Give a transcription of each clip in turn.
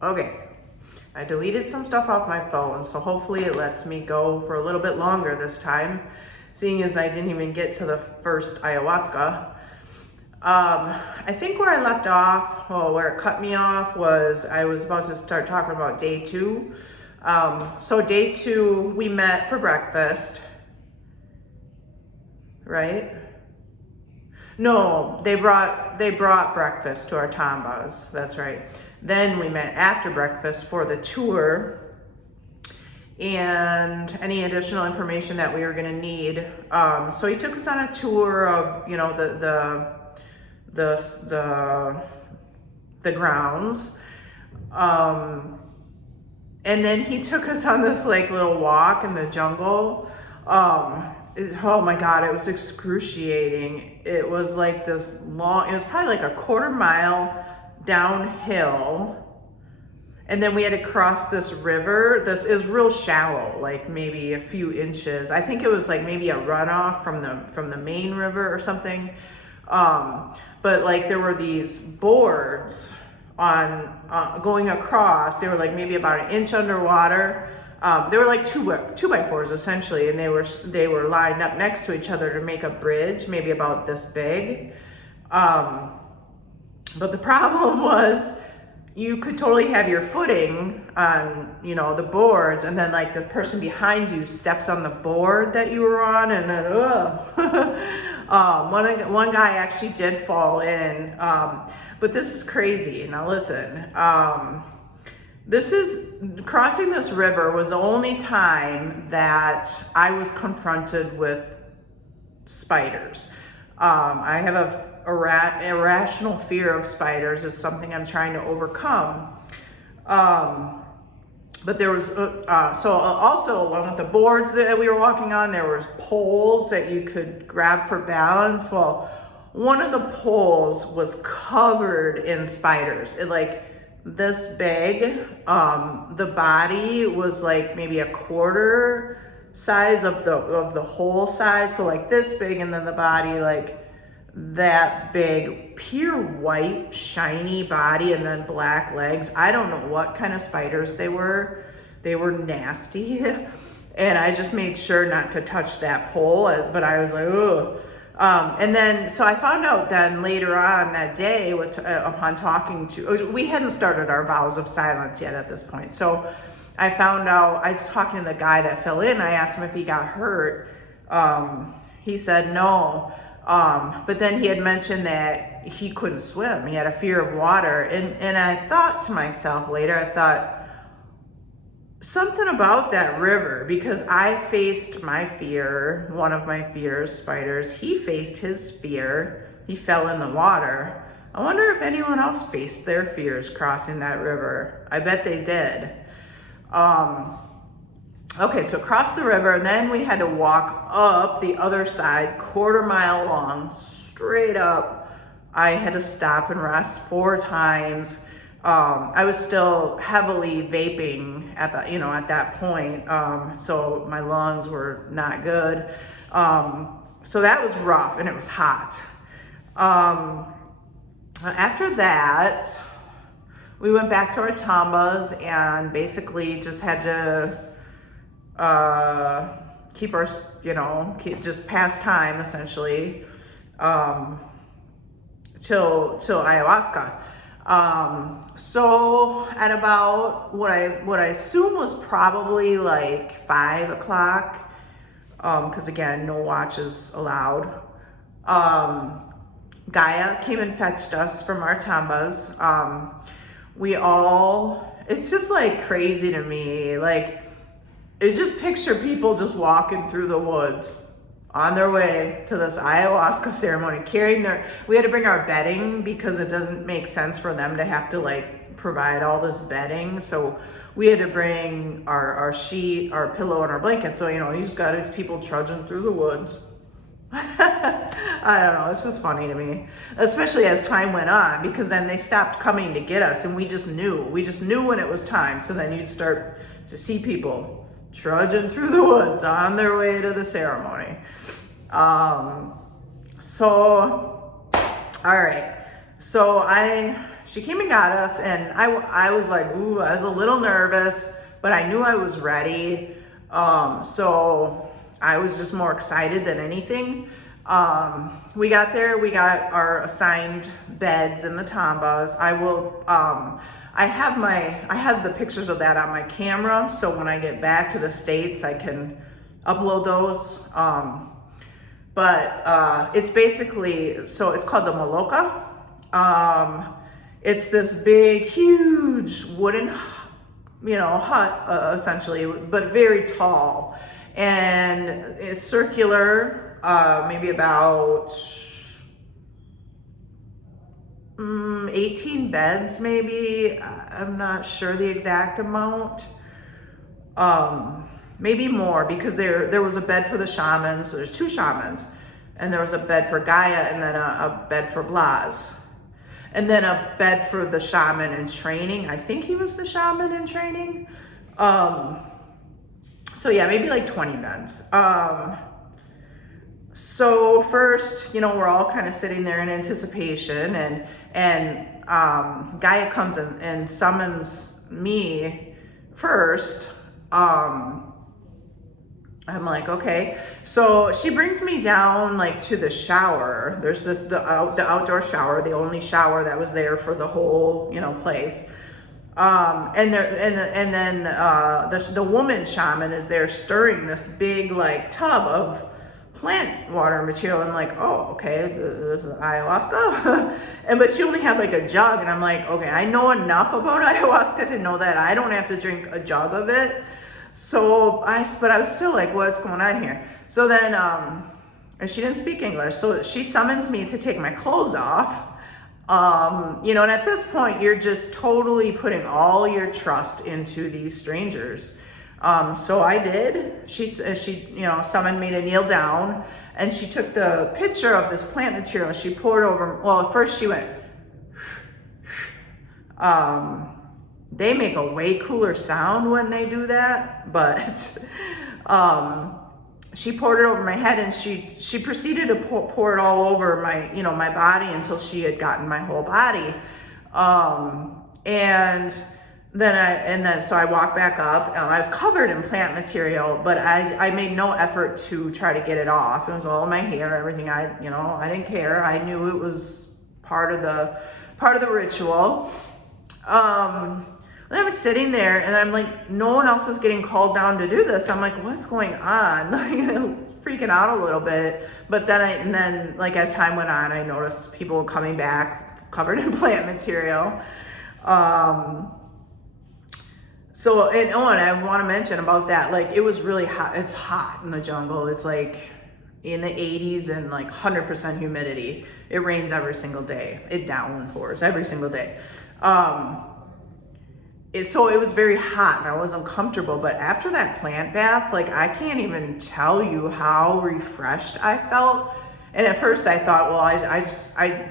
Okay, I deleted some stuff off my phone, so hopefully it lets me go for a little bit longer this time, seeing as I didn't even get to the first ayahuasca. I think where I left off, well, where it cut me off was I was about to start talking about day two. So day two, we met for breakfast, right? No, they brought breakfast to our tambas. That's right. Then we met after breakfast for the tour and any additional information that we were going to need. So he took us on a tour of, the grounds, and then he took us on this like little walk in the jungle. Oh my God, it was excruciating. It was like this long, it was probably like a quarter mile downhill. And then we had to cross this river. This is real shallow, like maybe a few inches. I think it was like maybe a runoff from the main river or something. But like there were these boards on going across. They were like maybe about an inch underwater. They were like two by fours essentially, and they were lined up next to each other to make a bridge, maybe about this big. But the problem was you could totally have your footing on, the boards, and then like the person behind you steps on the board that you were on, and then one guy actually did fall in. But this is crazy. Now listen, crossing this river was the only time that I was confronted with spiders. I have a irrational fear of spiders. It's something I'm trying to overcome. But there was, also along with the boards that we were walking on, there was poles that you could grab for balance. Well, one of the poles was covered in spiders. Like this big, the body was like maybe a quarter size of the whole size. So like this big, and then the body like that big, pure white, shiny body, and then black legs. I don't know what kind of spiders they were. They were nasty. And I just made sure not to touch that pole, but I was like, ugh. And then, so I found out then later on that day, upon talking to, we hadn't started our vows of silence yet at this point. So I found out, I was talking to the guy that fell in. I asked him if he got hurt. He said no. But then he had mentioned that he couldn't swim. He had a fear of water. And I thought to myself later, I thought, something about that river, because I faced my fear, one of my fears, spiders. He faced his fear. He fell in the water. I wonder if anyone else faced their fears crossing that river. I bet they did. Okay, so cross the river, and then we had to walk up the other side, quarter mile long, straight up. I had to stop and rest 4 times. I was still heavily vaping at that point, so my lungs were not good. So that was rough, and it was hot. After that, we went back to our tambas and basically just had to keep our, just pass time essentially, till ayahuasca. So at about what I assume was probably like 5 o'clock, because again, no watches allowed. Gaia came and fetched us from our tambas. It's just like crazy to me. Like, just picture people just walking through the woods on their way to this ayahuasca ceremony, we had to bring our bedding because it doesn't make sense for them to have to like provide all this bedding. So we had to bring our sheet, our pillow, and our blanket. So, you just got these people trudging through the woods. I don't know, it's just funny to me, especially as time went on, because then they stopped coming to get us, and we just knew when it was time. So then you'd start to see people trudging through the woods on their way to the ceremony. All right. So I she came and got us, and I was like, ooh, I was a little nervous, but I knew I was ready. So I was just more excited than anything. We got there, we got our assigned beds in the tambas. I have the pictures of that on my camera, so when I get back to the States, I can upload those. But it's basically, so it's called the Maloka. It's this big, huge wooden, hut, essentially, but very tall. And it's circular, maybe about 18 beds, maybe. I'm not sure the exact amount. Maybe more, because there was a bed for the shamans. So there's 2 shamans, and there was a bed for Gaia, and then a bed for Blas, and then a bed for the shaman in training. I think he was the shaman in training. So yeah, maybe like 20 beds. So first, we're all kind of sitting there in anticipation, and Gaia comes and summons me first. I'm like, okay. So she brings me down like to the shower. There's the outdoor shower, the only shower that was there for the whole, place. And then the woman shaman is there stirring this big like tub of plant water material. I'm like, oh, okay, this is ayahuasca. But she only had like a jug, and I'm like, okay, I know enough about ayahuasca to know that I don't have to drink a jug of it. But I was still like, what's going on here? So then, and she didn't speak English, so she summons me to take my clothes off. And at this point, you're just totally putting all your trust into these strangers. So I did. She summoned me to kneel down, and she took the picture of this plant material and she poured over. Well, at first she went, they make a way cooler sound when they do that, but, she poured it over my head, and she proceeded to pour it all over my body until she had gotten my whole body. So I walked back up. I was covered in plant material, but I made no effort to try to get it off. It was all in my hair, everything. I didn't care. I knew it was part of the ritual. And I was sitting there, and I'm like, no one else is getting called down to do this. I'm like, what's going on? Freaking out a little bit. But then, like, as time went on, I noticed people coming back covered in plant material. And I want to mention about that, like, it was really hot. It's hot in the jungle. It's like in the 80s and like 100% humidity. It rains every single day. It downpours every single day. So it was very hot, and I was uncomfortable. But after that plant bath, like, I can't even tell you how refreshed I felt. And at first I thought, well, I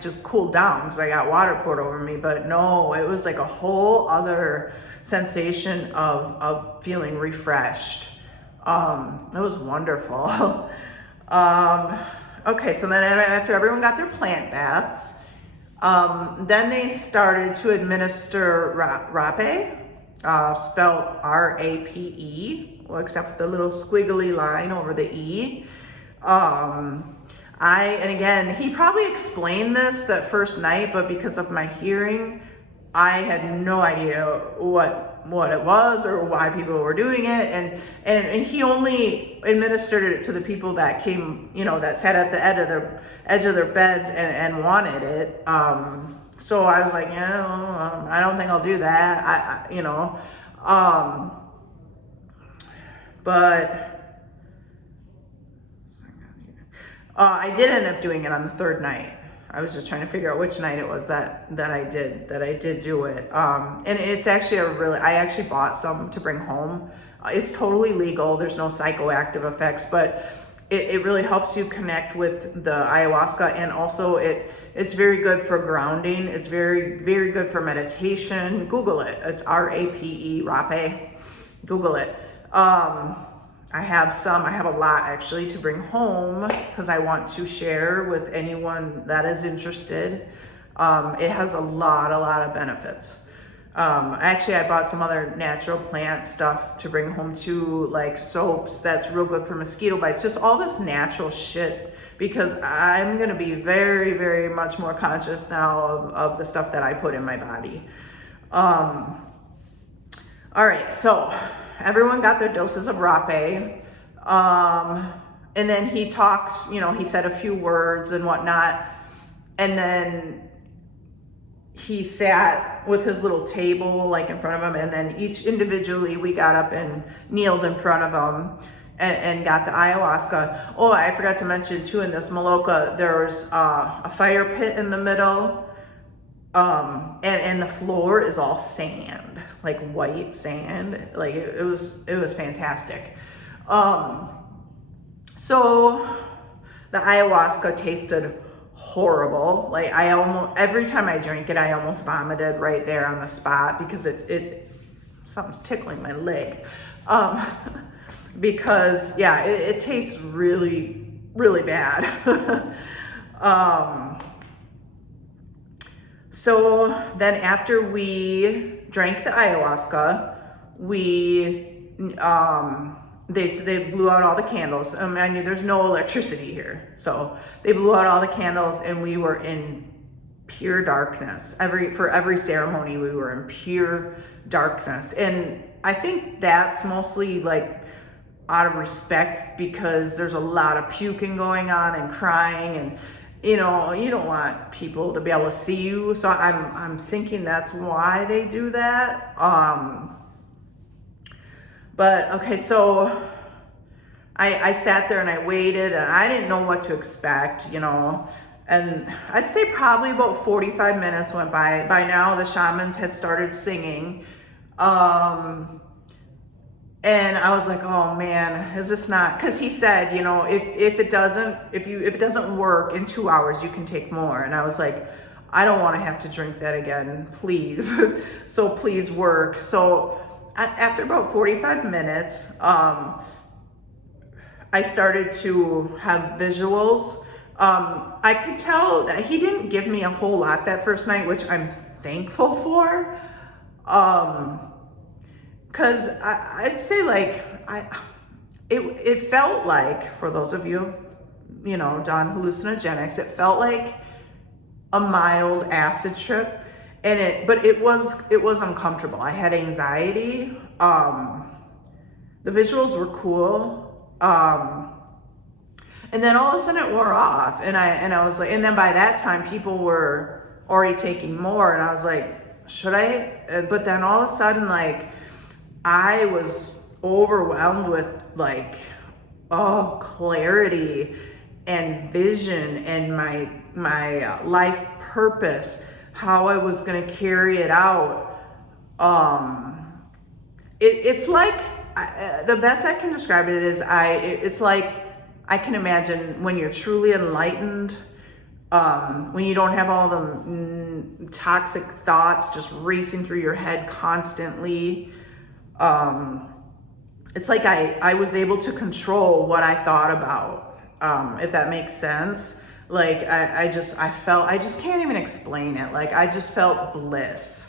just cooled down because I got water poured over me. But no, it was like a whole other sensation of feeling refreshed. It was wonderful. Okay, so then after everyone got their plant baths, then they started to administer rape, spelled R-A-P-E, well, except the little squiggly line over the E. And again, he probably explained this that first night, but because of my hearing, I had no idea what it was or why people were doing it, and he only administered it to the people that came, that sat at the edge of their beds and wanted it. So I was like, I don't think I'll do that. But I did end up doing it on the 3rd night. I was just trying to figure out which night it was that I did do it. And it's actually I actually bought some to bring home. It's totally legal. There's no psychoactive effects, but it really helps you connect with the ayahuasca, and also it's very good for grounding. It's very, very good for meditation. Google it. It's R-A-P-E, rape. Google it. I have a lot actually to bring home because I want to share with anyone that is interested. It has a lot of benefits. Actually, I bought some other natural plant stuff to bring home too, like soaps. That's real good for mosquito bites. Just all this natural shit, because I'm going to be very much more conscious now of the stuff that I put in my body. All right, so everyone got their doses of rape. And then he talked, he said a few words and whatnot. And then he sat with his little table like in front of him, and then each individually we got up and kneeled in front of him and got the ayahuasca. Oh, I forgot to mention too, in this Maloka, there was a fire pit in the middle, and the floor is all sand, like white sand. Like it was fantastic. So the ayahuasca tasted horrible. Like every time I drank it, I almost vomited right there on the spot, because something's tickling my leg. Because yeah, it tastes really bad. So then after we drank the ayahuasca, they blew out all the candles. I knew there's no electricity here. So they blew out all the candles, and we were in pure darkness. For every ceremony, we were in pure darkness. And I think that's mostly like out of respect, because there's a lot of puking going on and crying, and you don't want people to be able to see you. So I'm thinking that's why they do that. But okay, so I sat there and I waited, and I didn't know what to expect, and I'd say probably about 45 minutes went by. By now the shamans had started singing. And I was like, oh man, is this not, because he said, if it doesn't work in 2 hours, you can take more. And I was like, I don't want to have to drink that again, please. So please work. So after about 45 minutes, I started to have visuals. I could tell that he didn't give me a whole lot that first night, which I'm thankful for. Cause I'd say like, it felt like, for those of you, done hallucinogenics, it felt like a mild acid trip, but it was uncomfortable. I had anxiety. The visuals were cool. And then all of a sudden it wore off, and I was like, and then by that time people were already taking more, and I was like, should I? But then all of a sudden, like, I was overwhelmed with like, clarity and vision, and my life purpose, how I was going to carry it out. It's like, the best I can describe it is, it's like, I can imagine when you're truly enlightened, when you don't have all the toxic thoughts just racing through your head constantly. It's like I was able to control what I thought about, if that makes sense. Like I just can't even explain it. Like I just felt bliss.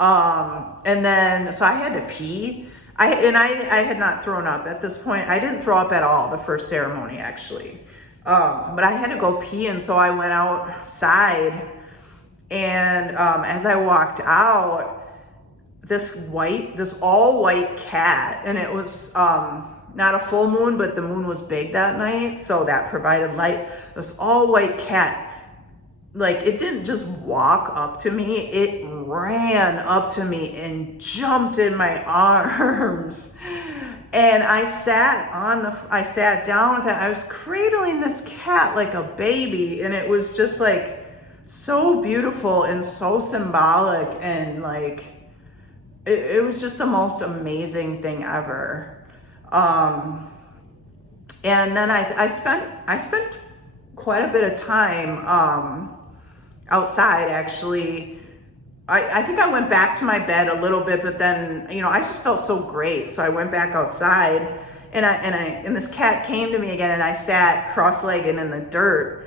And then, so I had to pee. I had not thrown up at this point. I didn't throw up at all the first ceremony, actually. But I had to go pee, and so I went outside, and as I walked out, this all white cat, and it was not a full moon, but the moon was big that night, so that provided light. This all white cat, like, it didn't just walk up to me, it ran up to me and jumped in my arms. And I sat down with it. I was cradling this cat like a baby, and it was just like so beautiful and so symbolic, and like it was just the most amazing thing ever. And then I spent quite a bit of time outside, actually. I think I went back to my bed a little bit, but then, I just felt so great. So I went back outside, and this cat came to me again, and I sat cross-legged in the dirt,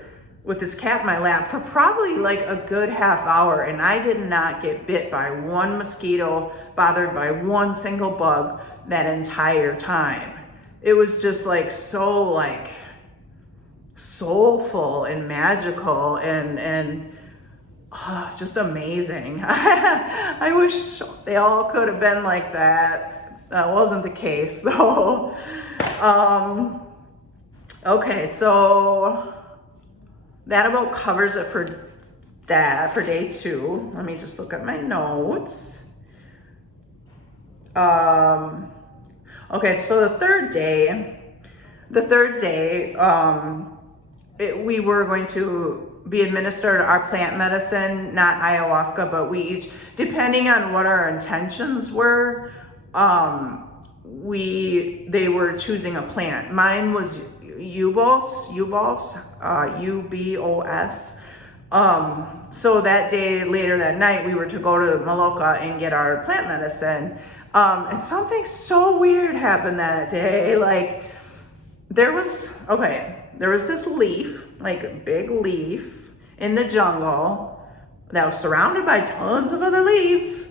with this cat in my lap for probably like a good half hour, and I did not get bit by one mosquito, bothered by one single bug that entire time. It was just like so like soulful and magical and just amazing. I wish they all could have been like that. That wasn't the case though. Okay, so that about covers it for day 2. Let me just look at my notes. Okay, so the third day, we were going to be administered our plant medicine, not ayahuasca, but we each, depending on what our intentions were, they were choosing a plant. Mine was Ubos, U-B-O-S. So that day, later that night, we were to go to Maloka and get our plant medicine. And something so weird happened that day. Like, there was this leaf, like a big leaf in the jungle that was surrounded by tons of other leaves,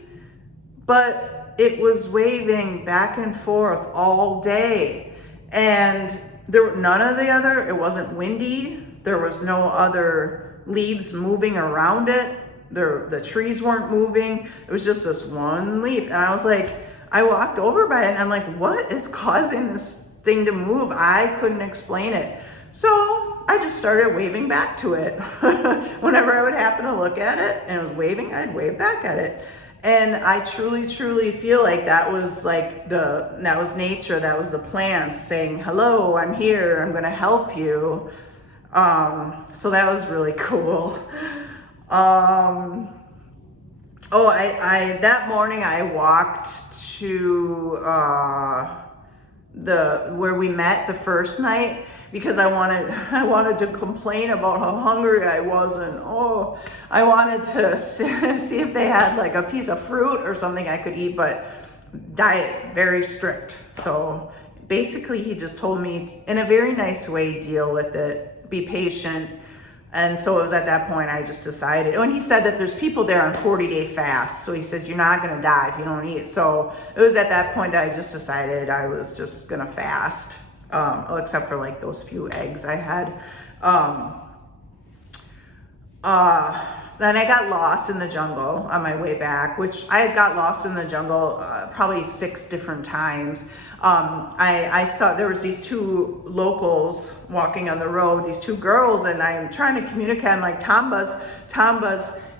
but it was waving back and forth all day. And it wasn't windy. There was no other leaves moving around it. The trees weren't moving. It was just this one leaf. And I walked over by it and I'm like, what is causing this thing to move? I couldn't explain it. So I just started waving back to it. Whenever I would happen to look at it and it was waving, I'd wave back at it. And I truly, truly feel like that was nature, that was the plants saying, hello, I'm here, I'm gonna help you. So that was really cool. That morning I walked to where we met the first night because I wanted to complain about how hungry I was, and I wanted to see if they had like a piece of fruit or something I could eat, but diet very strict. So basically he just told me in a very nice way, deal with it, be patient. And so it was at that point I just decided, and he said that there's people there on 40-day fast. So he said, you're not gonna die if you don't eat. So it was at that point that I just decided I was just gonna fast, except for like those few eggs I had. Then I got lost in the jungle on my way back, which I got lost in the jungle probably 6 different times. I saw there was these 2 locals walking on the road, these 2 girls, and I'm trying to communicate. I'm like, Tambas.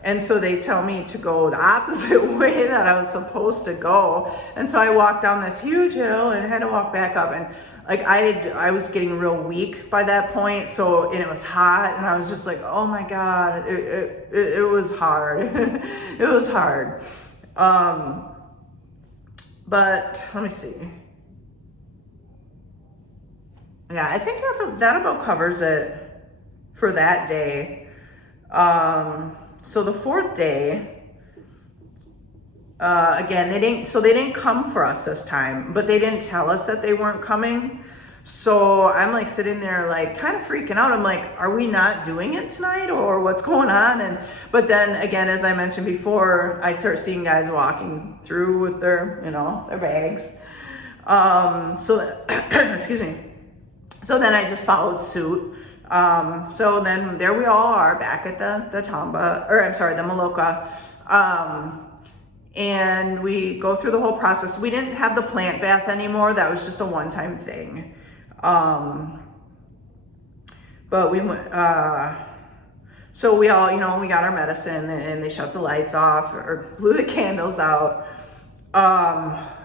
And so they tell me to go the opposite way that I was supposed to go. And so I walked down this huge hill and had to walk back up. And like I was getting real weak by that point. So, and it was hot, and I was just like, oh my God, it was hard. It was hard. But let me see. Yeah, I think that about covers it for that day. So the 4th day, again, they didn't come for us this time, but they didn't tell us that they weren't coming. So I'm like sitting there like kind of freaking out. I'm like, are we not doing it tonight, or what's going on? But then again, as I mentioned before, I start seeing guys walking through with their bags. Excuse me. So then I just followed suit. So then there we all are back at the Maloka. And we go through the whole process. We didn't have the plant bath anymore. That was just a one-time thing. But we went, so we all, we got our medicine, and they shut the lights off or blew the candles out.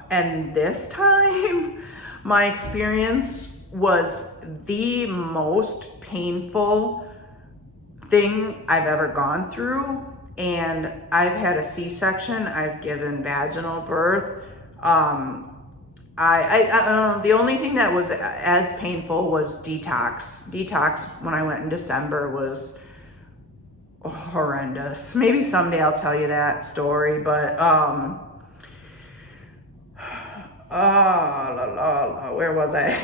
And this time my experience was the most painful thing I've ever gone through. And I've had a C-section, I've given vaginal birth. The only thing that was as painful was detox. Detox when I went in December was horrendous. Maybe someday I'll tell you that story, but where was I?